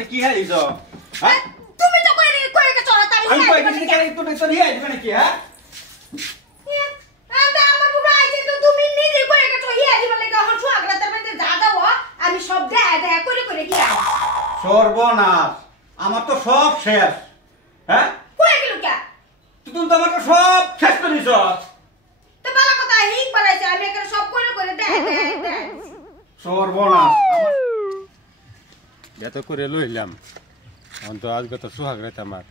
সাথে কি হ্যাঁ দিছো হ্যাঁ তুমি তো কই গেছো আমি কই গেছি কেন তো হিয়া দিবে নাকি হ্যাঁ আমার বুড়া আইছে তো তুমি নিজে কই গেছো হিয়া দিবে লাগা হন সুয়াগরা তার মধ্যে যা দাও আমি সব দেয়া করে কি আই সর্বনাশ আমার তো সব শেষ হ্যাঁ কই গেল কে তুমি তো আমার সব শেষ করে দিছো তো বালা কথা হিং বাড়াইছে আমি এখানে সব করে দেয়া সর্বনাশ আমার এত করে লইলাম এখন তো আজকে তো সোহাগ রাত আমার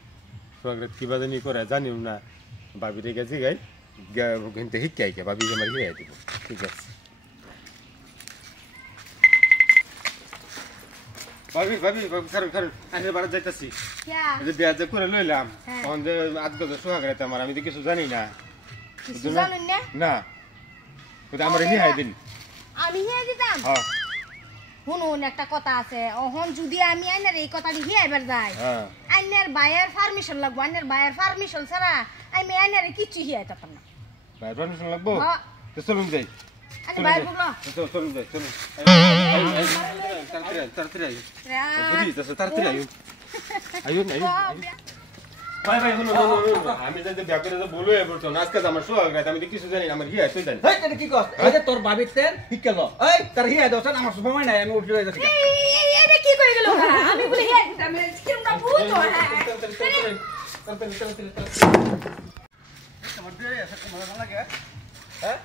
সোহাগ রাত কি বাজানি করে জানিও না ভাবি রে গেছি গাই কিন্তু শিক্ষাই কে ভাবি আমার গিয়ে দিব ঠিক আছে ভাবি ভাবি খারুন আমি বাড়ি যাইতাছি যে বিয়া যে করে লইলাম তখন যে আজকে তো সোহাগ রাত আমার আমি তো কিছু জানি না কিছু জানেন না না ওটা আমার হিয়াই দিন আমি হিয়া দিতাম হ্যাঁ শুনুন একটা কথা আছে ওহন যদি আমি আইনার এই কথাটি হিয়াইবার যাই হ্যাঁ আইনার বাইয়ের পারমিশন লাগবো আইনার বাইয়ের পারমিশন ছাড়া আমি আইনার কিছু হিয়াইতাম না ভাই পারমিশন লাগবো হ্যাঁ তো চলুন যাই আরে ভাই বুগলো চলুন যাই চলুন তাড়াতাড়ি আয়ুন ভাই ভাই শুনুন আমি যদি বিয়া করে বলবো বলতো আজকে আমার সোহাগ রাত আমি তো কিছু জানি না আমার হিয়া তুই জানি এটা কি কষ্ট এই যে তোর বাবির তেল ঠিক গেল এই তার হিয়া দোছন আমার সময় নাই আমি উঠে যাচ্ছি এটা কি কই গেল আমি বলে হিয়া দিতাম কিরমটা ভূত হ্যাঁ আমার বিয়ে আছে তোমার ভালো লাগে হ্যাঁ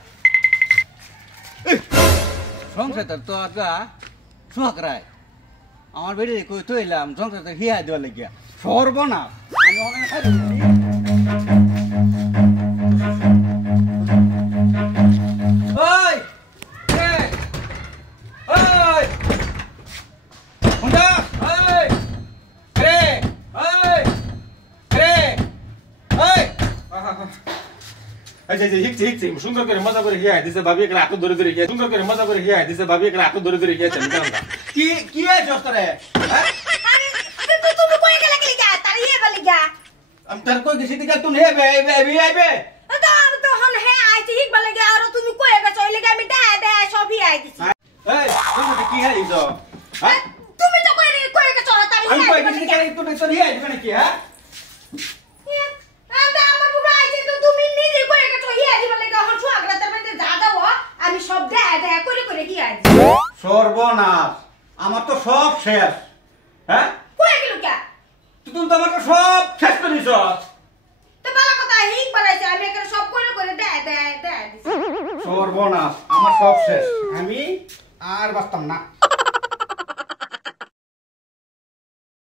সংসার তো আজকা সোহাগ রায় আমার বেড়ে কই তো এলাম সংসার তো হিয়া দেওয়া লাগিয়া সর্বনাশ আমি অনেক ওই ওই হুন্ডা ওই রে ওই রে ওই আচ্ছা আচ্ছা হিকছে সুন্দর করে মজা করে হিয়া দিছে ভাবি একটা হাত ধরে ধরে হিয়া সুন্দর করে মজা করে হিয়া দিছে ভাবি একটা হাত ধরে ধরে হিয়া চল কান্দা কি কি আছে তোরে হ্যাঁ তুমি কই গেলে কি গা তার হিয়া বলি গা আমি তার কই গেছি দিকে তুই হেবে আইবে তো আমি তো হন হে আইছি হিক বলে গা আর তুমি কই গেছো এই লাগা আমি দে সব হিয়া দিছি এই তুমি কি হ্যাঁ দিছো হ্যাঁ তুমি তো কই গেছো তার আমি হিয়া কই গেছি কেন তো হিয়া দিবে নাকি হ্যাঁ আমার বুড়া আইছে তো তুমি নিজে কই গেছো হিয়া দিবে লাগা হন সুয়াগরা তার মধ্যে যা দাও আমি সব দেয়া করে কি আই সর্বনাশ আমার তো সব শেষ হ্যাঁ কই গেল কে তুমি তো আমার সব শেষ করে দিছো তো বালা কথা হিক বাড়াইছে আমি এখানে সব করে দেয়া দিছি সর্বনাশ আমার সব শেষ আমি আর বাঁচতাম না